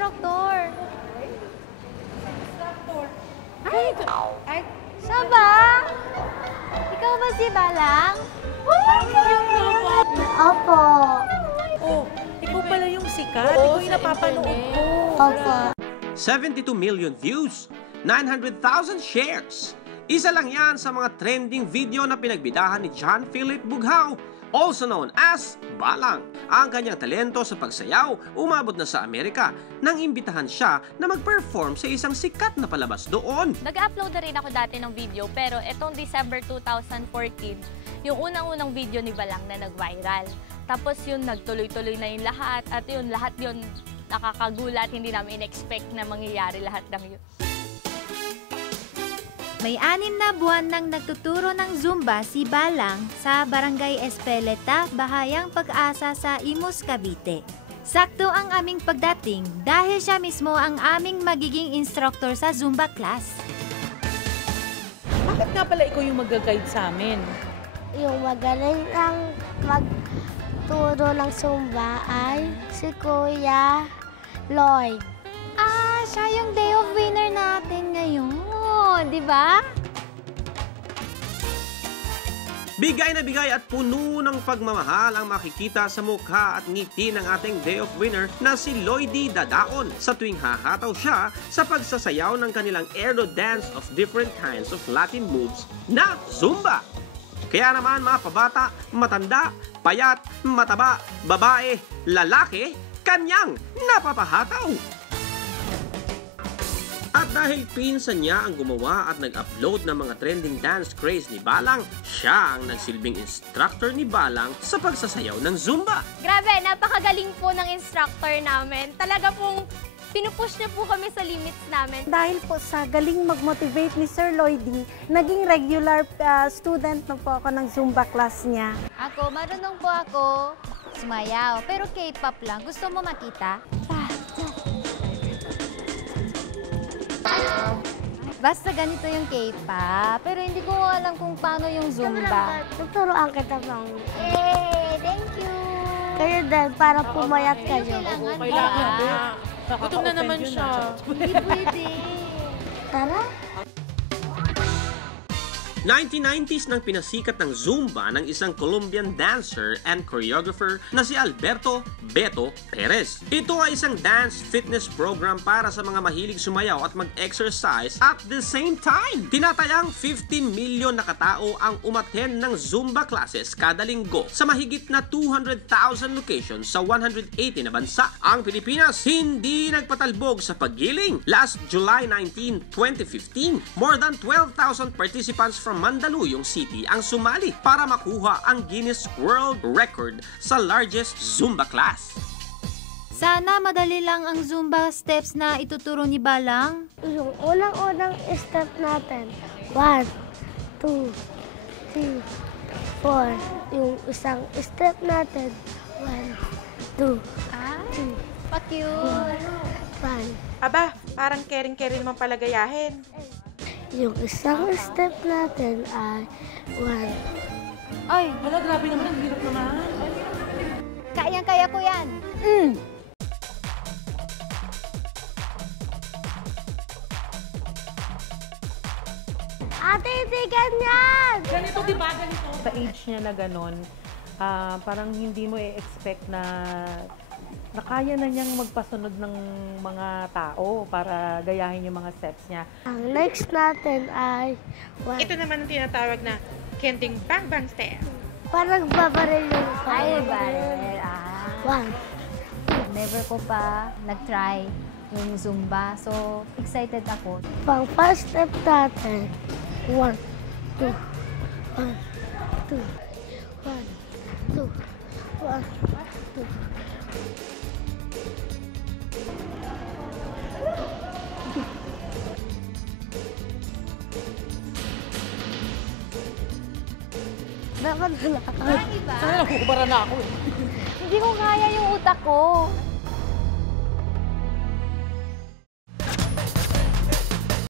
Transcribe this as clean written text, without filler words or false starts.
instructor. Ay, siya ba? Ikaw ba si Balang? Opo. Oh, ikaw pala yung sikat. Ikaw yung napapanood ko. Opo. 72 million views, 900,000 shares. Isa lang yan sa mga trending video na pinagbidahan ni John Philip Bughaw, also known as Balang. Ang kanyang talento sa pagsayaw umabot na sa Amerika nang imbitahan siya na mag-perform sa isang sikat na palabas doon. Nag-upload na rin ako dati ng video, pero itong December 2014, yung unang-unang video ni Balang na nag-viral. Tapos yun, nagtuloy-tuloy na yung lahat, at yun, lahat yun nakakagulat, hindi namin in-expect na mangyayari lahat ng yun. May 6 na buwan nang nagtuturo ng Zumba si Balang sa Barangay Espeleta, Bahayang Pag-asa sa Imus, Cavite. Sakto ang aming pagdating dahil siya mismo ang aming magiging instructor sa Zumba class. Bakit nga pala ikaw yung mag-guide sa amin? Yung magaling ang magturo ng Zumba ay si Kuya Lloyd. Ah, siya yung day of winner natin ngayon, di ba? Bigay na bigay at puno ng pagmamahal ang makikita sa mukha at ngiti ng ating day of winner na si Lloydie Dadaon sa tuwing hahataw siya sa pagsasayaw ng kanilang aero dance of different kinds of Latin moves na Zumba. Kaya naman mga pabata, matanda, payat, mataba, babae, lalaki, kanyang napapahataw. At dahil pinsan niya ang gumawa at nag-upload ng mga trending dance craze ni Balang, siya ang nagsilbing instructor ni Balang sa pagsasayaw ng Zumba. Grabe, napakagaling po ng instructor namin. Talaga pong pinupush niya po kami sa limits namin. Dahil po sa galing mag-motivate ni Sir Lloydie, naging regular student na po ako ng Zumba class niya. Ako, marunong po ako sumayaw, pero K-pop lang. Gusto mo makita? Basta ganito yung K-pop, pero hindi ko alam kung paano yung Zumba. Tuturuan kita bang? Thank you. Kayo din, para pumayat kayo. Kailangan din. Gutom na naman siya. Hindi pwede. Tara. 1990s nang pinasikat ng Zumba ng isang Colombian dancer and choreographer na si Alberto Beto Perez. Ito ay isang dance fitness program para sa mga mahilig sumayaw at mag-exercise at the same time. Tinatayang 15 million na katao ang umattend ng Zumba classes kada linggo sa mahigit na 200,000 locations sa 180 na bansa. Ang Pilipinas hindi nagpatalbog sa paggiling. Last July 19, 2015, more than 12,000 participants from Mandaluyong City ang sumali para makuha ang Guinness World Record sa largest Zumba class. Sana madali lang ang Zumba steps na ituturo ni Balang. Yung unang-unang step natin. 1, 2, 3, 4. Yung isang step natin. 1, 2, 3, Pa-cute. 1. Aba, parang caring-caring naman pala gayahin. Yung isang step natin ay 1. Ay, Hala, grabe naman. Ang hirap naman. kayang-kaya ko yan. Ate, hindi ganyan! Ganito, di ba? Ganito. Sa age niya na gano'n, parang hindi mo i-expect na kaya na niyang magpasunod ng mga tao para gayahin yung mga steps niya. Ang next natin ay 1. Ito naman ang tinatawag na kending bang bang step. Parang babaril yung Ay, barel. 1. Never ko pa nag-try yung Zumba. So, excited ako. Pang first step natin. 1, 2, 1, 2, 1, 2, 1, 2. Dapat na Iba? Nakukubara na ako eh. Hindi ko kaya yung utak ko.